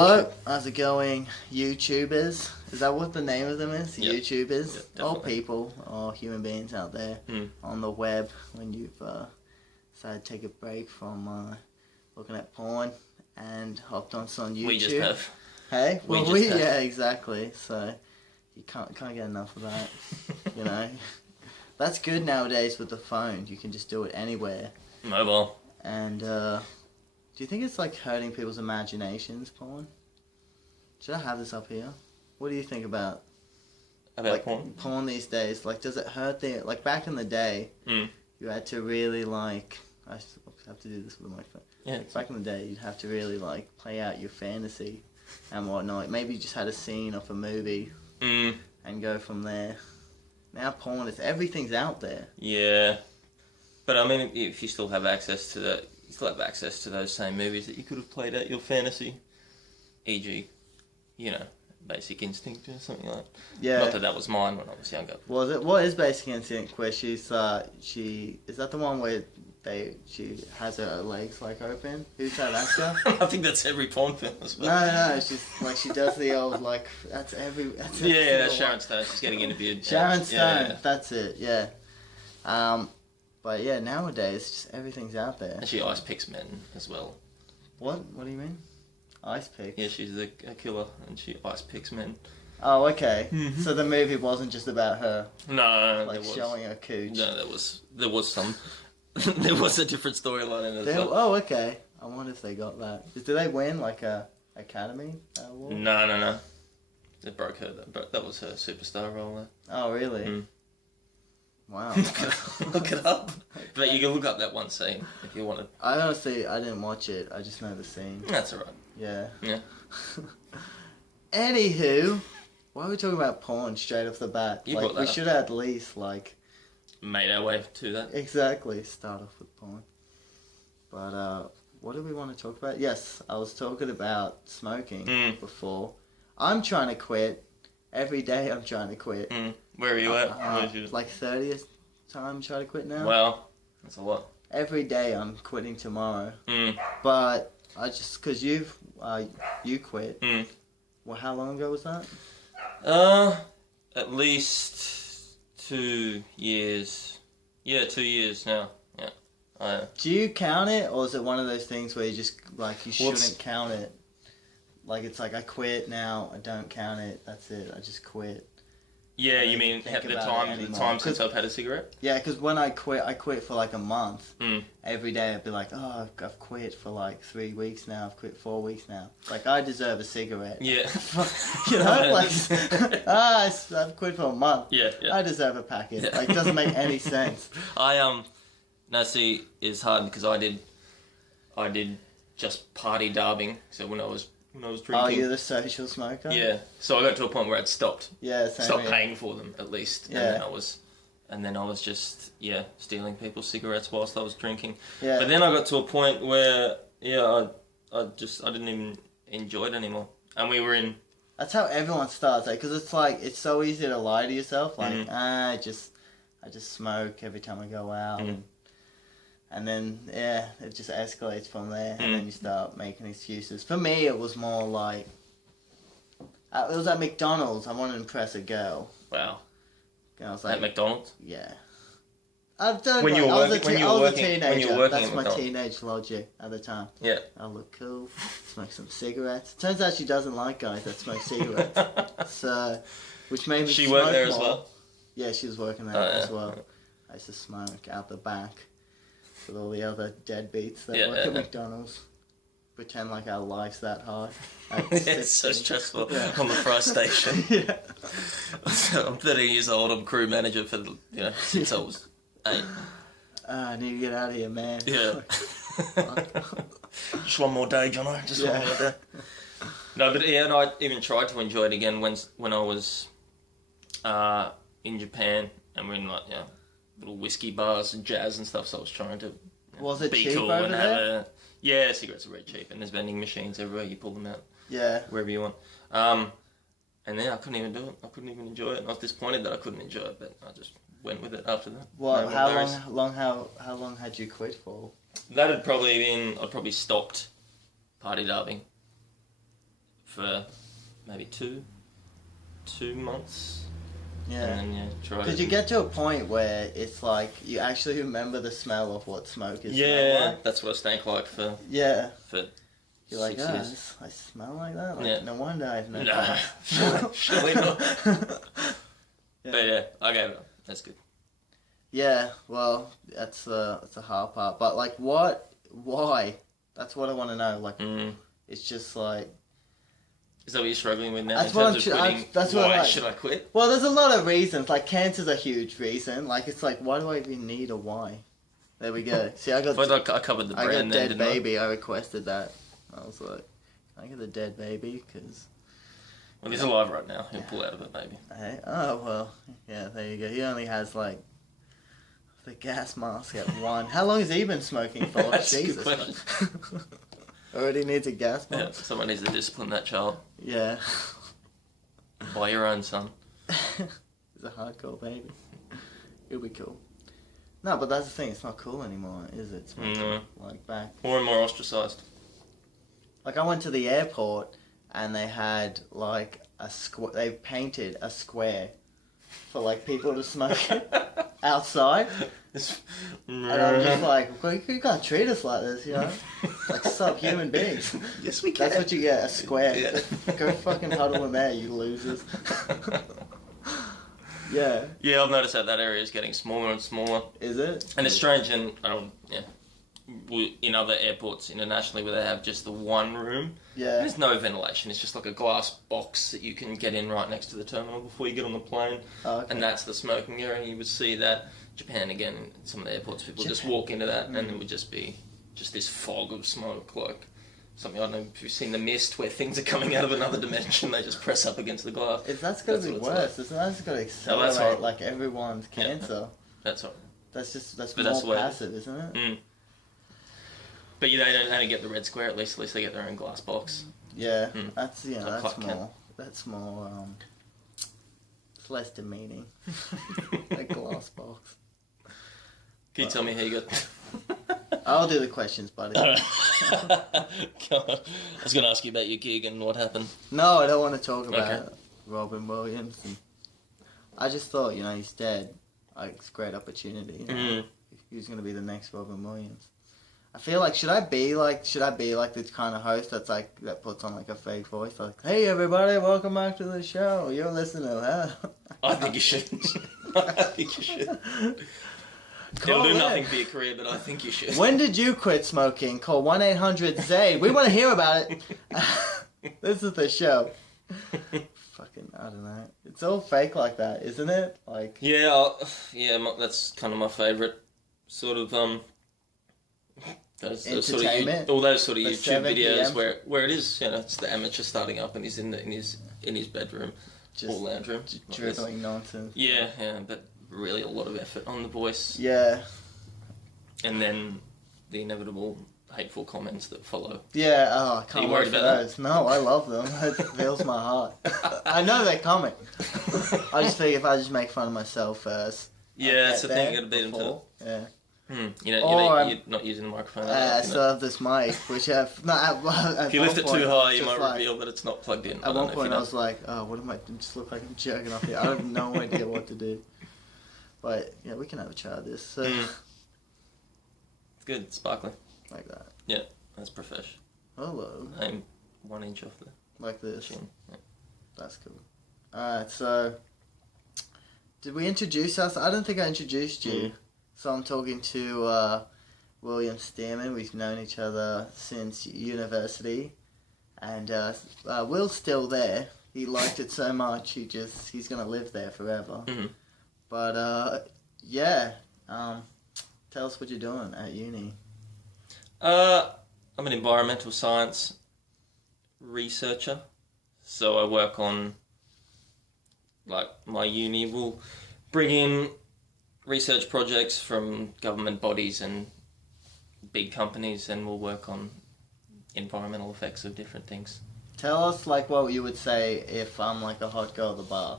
But how's it going, YouTubers? Is that what the name of them is? Yep. YouTubers? Yep, All people, all human beings out there on the web when you've decided to take a break from looking at porn and hopped on some YouTube. We just have. Hey? We Well, just have. yeah, exactly. So you can't get enough of that, you know? That's good nowadays with the phone. You can just do it anywhere. Mobile. And do you think it's like hurting people's imaginations, porn? Should I have this up here? What do you think about like, porn? Porn these days? Like, does it hurt the like back in the day? You had to really like. I have to do this with my phone. Yeah. Back in the day, you'd have to really like play out your fantasy and whatnot. Maybe you just had a scene of a movie and go from there. Now porn is everything's out there. Yeah, but I mean, if you still have access to that, you still have access to those same movies that you could have played out your fantasy, e.g., you know, Basic Instinct or something like that. Yeah. Not that was mine when I was younger. What is Basic Instinct? Where she's she is that the one where she has her legs like open? Who's that actor? I think that's every porn film as well. No, she's like she does the old like that's Yeah, that's Sharon Stone. She's getting interviewed. Sharon Stone, Yeah. that's it. Yeah. But yeah, nowadays just everything's out there. And she ice picks men as well. What do you mean? Ice pick? Yeah, she's a killer and she ice picks men. Oh, okay. So the movie wasn't just about her No, like showing her cooch. No, there was some. There was a different storyline in it as well. Oh, okay. I wonder if they got that. Did they win like a Academy Award? No. It broke her. That was her superstar role there. Oh, really? Wow. Look it up. But you can look up that one scene if you wanted. I didn't watch it. I just know the scene. That's alright. Yeah. Yeah. Anywho, why are we talking about porn straight off the bat? You like brought that we up. should at least like Made our way to that. exactly start off with porn. But what do we want to talk about? Yes, I was talking about smoking before. I'm trying to quit. Every day I'm trying to quit. Where are you at? Like 30th time trying to quit now. Well, that's a lot. Every day I'm quitting tomorrow. But I just because you quit. Well, how long ago was that? At least 2 years. Yeah, 2 years now. Yeah. Do you count it, or is it one of those things where you just like you shouldn't count it? Like it's like I quit now, I don't count it. That's it. I just quit. Yeah, you mean the time since I've had a cigarette? Yeah, because when I quit for like a month. Every day I'd be like, oh, I've quit for like 3 weeks now. I've quit 4 weeks now. Like I deserve a cigarette. Yeah. You know, like I've quit for a month. Yeah. I deserve a packet. Yeah. Like it doesn't make any sense. Now see, it's hard because I did just party dabbing. So when I was drinking. Oh, you're the social smoker? Yeah. So I got to a point where I'd stopped. Yeah, stopped paying for them at least. Yeah. And then I was just stealing people's cigarettes whilst I was drinking. Yeah. But then I got to a point where I didn't even enjoy it anymore. And we were in. That's how everyone starts, because it's like it's so easy to lie to yourself. Like I just smoke every time I go out. And then, it just escalates from there, and then you start making excuses. For me, it was more like, it was at McDonald's. I wanted to impress a girl. Wow. And I was like, at McDonald's? Yeah. I've done when you were working a teenager. That's my teenage logic at the time. Yeah. I look cool, smoke some cigarettes. Turns out she doesn't like guys that smoke cigarettes. So, which made me She smoke worked there more. as well? Yeah, she was working there as well. I used to smoke out the back with all the other deadbeats that work at McDonald's. Pretend like our life's that hard. It's so stressful on the fry station. Yeah. I'm 30 years old. I'm crew manager for since I was 8. I need to get out of here, man. Yeah. Just one more day, Jono. Just one more day. No, but and I even tried to enjoy it again when I was in Japan, and we're in like little whiskey bars and jazz and stuff. So I was trying to be cheap cool over and there? Yeah, cigarettes are very cheap, and there's vending machines everywhere. You pull them out. Yeah. Wherever you want. And then I couldn't even do it. I couldn't even enjoy it. And I was disappointed that I couldn't enjoy it, but I just went with it after that. Well, how long had you quit for? That had probably been. I'd probably stopped party dabbing for maybe two months. Yeah. And then, try it. Because you get to a point where it's like you actually remember the smell of what smoke is. Yeah, like. that's what I stank like for. Yeah. For You're like, 6 years. I smell like that? Like, no wonder I have no surely not. Yeah. But yeah, I gave it up. That's good. Yeah, well, that's the hard part. But like, why? That's what I want to know. Like, it's just like. Is that what you're struggling with now? That's in what terms of quitting? that's why what I, should I quit? Well, there's a lot of reasons. Like, cancer's a huge reason. Like, it's like, why do I even need a why? There we go. See, I covered the brand. Dead Baby. I requested that. I was like, can I get the Dead Baby? Because. Well, he's alive right now. He'll pull out of it, maybe. Hey, oh well, yeah. There you go. He only has like the gas mask at 1. How long has he been smoking for? That's Jesus. a good question. Already needs a gas mask. Yeah, someone needs to discipline that child. Yeah. By your own son. He's a hardcore baby. It'll be cool. No, but that's the thing. It's not cool anymore, is it? No. Like back. More and more ostracised. Like I went to the airport and they had like they painted a square for like people to smoke outside. And I'm just like, well, you can't treat us like this, you know? Like subhuman beings. Yes, we can. That's what you get, a square. Yeah. Go fucking huddle in there, you losers. Yeah. Yeah, I've noticed that area is getting smaller and smaller. Is it? And it's strange, and in other airports internationally where they have just the one room, there's no ventilation. It's just like a glass box that you can get in right next to the terminal before you get on the plane. Oh, okay. And that's the smoking area, and you would see that. Japan, again, some of the airports, people just walk into that, and it would just be just this fog of smoke, like something, I don't know if you've seen The Mist, where things are coming out of another dimension, they just press up against the glass. That's got to be worse. Like. That's got to accelerate like everyone's cancer. That's all. That's more passive, isn't it? Mm. But they don't get the red square, at least they get their own glass box. Yeah, that's that's more it's less demeaning. A glass box. Can you tell me how you got... I'll do the questions, buddy. God. I was going to ask you about your gig and what happened. No, I don't want to talk about Robin Williams. And I just thought, he's dead. Like, it's a great opportunity. He's going to be the next Robin Williams. I feel like should I be like this kind of host that's like that puts on like a fake voice, like, hey everybody, welcome back to the show. You're listening to that. I think you should. I think you should. It'll do nothing for your career, but I think you should. When did you quit smoking? Call 1-800-ZAID. We want to hear about it. This is the show. Fucking, I don't know. It's all fake like that, isn't it? Like. Yeah, that's kind of my favourite sort of those sort of all those sort of YouTube videos where it is, it's the amateur starting up and he's in his bedroom or lounge room, dribbling nonsense. Yeah, but really a lot of effort on the voice. Yeah. And then the inevitable hateful comments that follow. Yeah, I can't wait for those. No, I love them. It fills my heart. I know they're coming. I just think if I just make fun of myself first. Yeah, that's the thing, you gotta beat them to it. Yeah. You're not using the microphone. I still have this mic, which if you lift it too high, you might reveal that it's not plugged in. At one point, I was like, "Oh, what am I? Just look like I'm jerking off here. I have no idea what to do." But yeah, we can have a try of this. So. It's good, sparkling. Like that. Yeah, that's profesh. Hello. I'm 1 inch off there. Like this. Yeah. That's cool. Alright, so did we introduce us? I don't think I introduced you. So I'm talking to William Stearmen. We've known each other since university. And Will's still there. He liked it so much, he's going to live there forever. Mm-hmm. But, tell us what you're doing at uni. I'm an environmental science researcher. So I work on, my uni will bring in research projects from government bodies and big companies, and we'll work on environmental effects of different things. Tell us what you would say if I'm like a hot girl at the bar,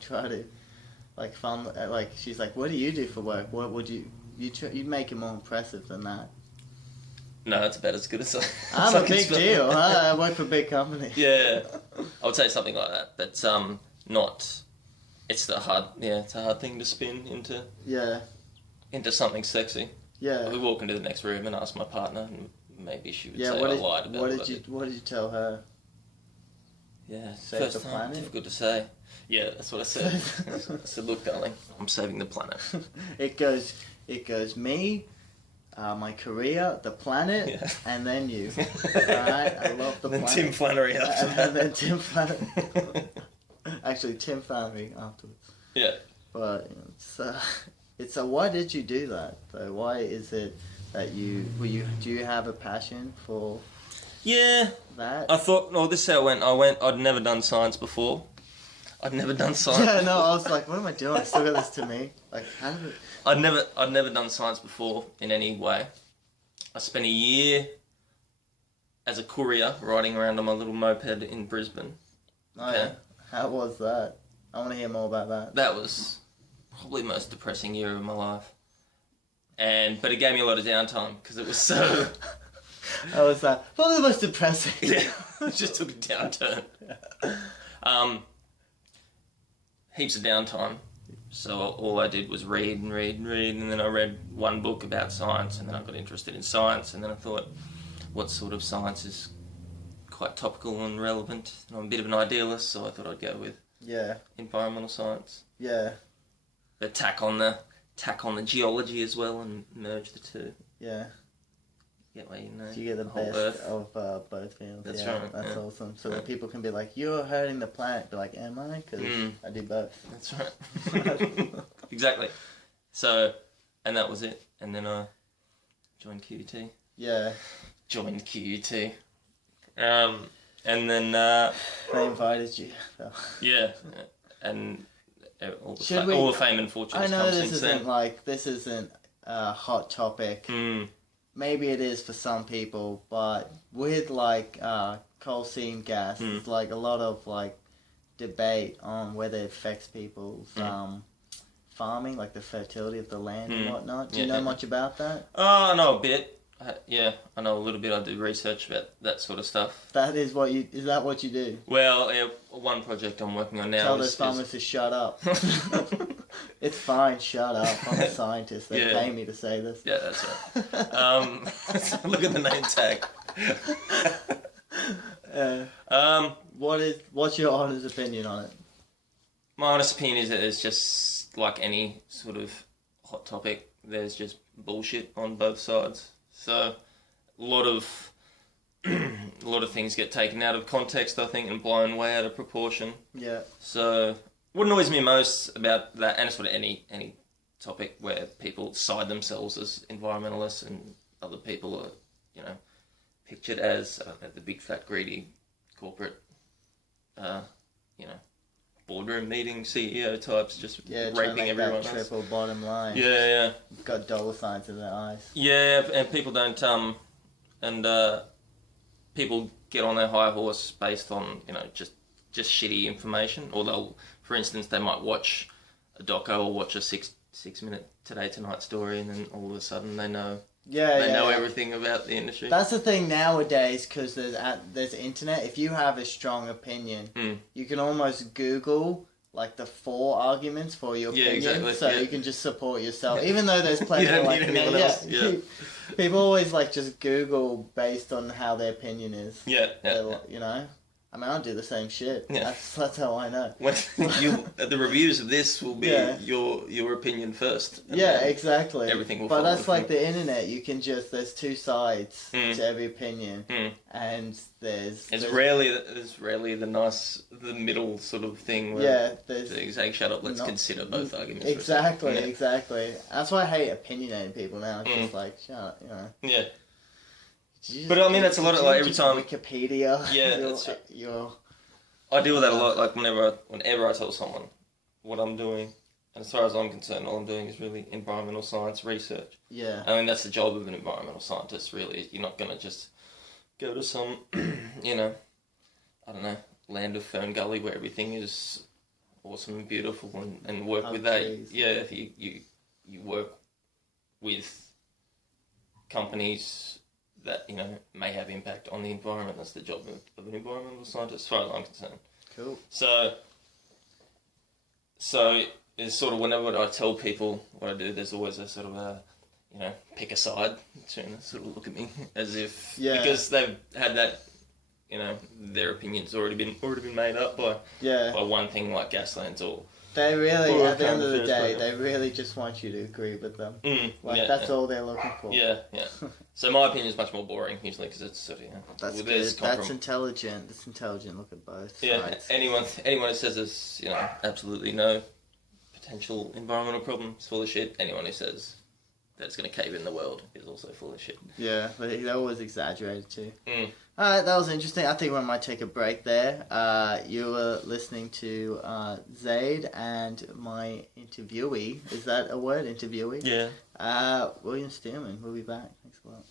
try to fun, she's like, what do you do for work? What would you'd make it more impressive than that? No, it's about as good as I'm a big deal. I work for a big company. Yeah, I would say something like that. But not. It's a hard thing to spin into something sexy. Yeah. We walk into the next room and ask my partner, and maybe she would say I lied about what did you tell her? Yeah, save the planet. Difficult to say. Yeah, that's what I said. I said, look, darling, I'm saving the planet. It goes me, my career, the planet, and then you. Alright, I love the planet. Then Tim Flannery after that. And then Tim Flannery. Actually, Tim Flannery afterwards. Yeah. But it's why did you do that though? Why is it that do you have a passion for? Yeah. That? I thought, this is how it went. I'd never done science before. I'd never done science. Yeah, no, I was like, what am I doing? I still got this to me. Like, how did it? I'd never done science before in any way. I spent a year as a courier riding around on my little moped in Brisbane. Oh, yeah. How was that? I want to hear more about that. That was probably the most depressing year of my life. But it gave me a lot of downtime because it was so... How was that? Probably the most depressing. Yeah, it just took a downturn. Heaps of downtime. So all I did was read, and then I read one book about science, and then I got interested in science, and then I thought, what sort of science is quite topical and relevant? And I'm a bit of an idealist, so I thought I'd go with environmental science. Yeah. But tack on the geology as well, and merge the two. Yeah. Get what you know. So you get the best Earth. of both fields. That's right. That's awesome. So that people can be like, you're hurting the planet. Be like, am I? Because I do both. That's right. Exactly. So, and that was it. And then I joined QUT. Yeah. Joined QUT. And then... they invited you. Yeah. And all the fame and fortune has come since then. This isn't a hot topic. Maybe it is for some people, but with coal seam gas, there's a lot of debate on whether it affects people's farming, like the fertility of the land and whatnot. Do you know much about that? Oh, I know a bit. I know a little bit. I do research about that sort of stuff. Is that what you do? Well, one project I'm working on now Tell those farmers to shut up. It's fine, shut up. I'm a scientist. They pay me to say this. Yeah, that's right. Look at the name tag. What's your honest opinion on it? My honest opinion is that it's just like any sort of hot topic. There's just bullshit on both sides. So a lot of things get taken out of context, I think, and blown way out of proportion. Yeah. So what annoys me most about that, and it's sort of any topic where people side themselves as environmentalists and other people are, pictured as the big fat greedy corporate, boardroom meeting CEO types just raping everyone else. Triple bottom line. Yeah. Got dollar signs in their eyes. Yeah, and people don't people get on their high horse based on just shitty information, or for instance, they might watch a doco or watch a 6-minute Today Tonight story, and then all of a sudden they know everything about the industry. That's the thing nowadays, because there's internet. If you have a strong opinion, you can almost Google the 4 arguments for your opinion, exactly. So you can just support yourself, even though there's plenty of people always just Google based on how their opinion is. I mean, I'll do the same shit. Yeah. That's how I know. The reviews of this will be your opinion first. Yeah, exactly. Everything will follow. But that's like the internet. You can there's 2 sides to every opinion, and there's rarely the middle sort of thing where they say, shut up, let's consider both arguments. Exactly. That's why I hate opinionating people now. It's just shut up, Yeah. But I mean, that's a lot of every time Wikipedia. Yeah, that's right. I deal with that a lot. Whenever I tell someone what I'm doing, and as far as I'm concerned, all I'm doing is really environmental science research. Yeah. I mean, that's the job of an environmental scientist. Really, you're not gonna just go to some, I don't know, land of Fern Gully where everything is awesome and beautiful, and work with that. Trees. Yeah, you work with companies that may have impact on the environment. That's the job of an environmental scientist, as far as I'm concerned. Cool. So it's sort of whenever I tell people what I do, there's always a sort of a pick a side, trying to sort of look at me as if because they've had that. Their opinion's already been made up by one thing like Gaslands or. They really, at the end of the day, they really just want you to agree with them. That's all they're looking for. Yeah. So my opinion is much more boring usually because it's sort of That's good. That's intelligent. That's intelligent. Look at both. Sides. Anyone who says there's absolutely no potential environmental problem is full of shit. Anyone who says that it's going to cave in the world is also full of shit. Yeah, but they always exaggerated too. Alright, that was interesting. I think we might take a break there. You were listening to Zaid and my interviewee. Is that a word, interviewee? Yeah. William Stearmen. We'll be back. Thanks a lot.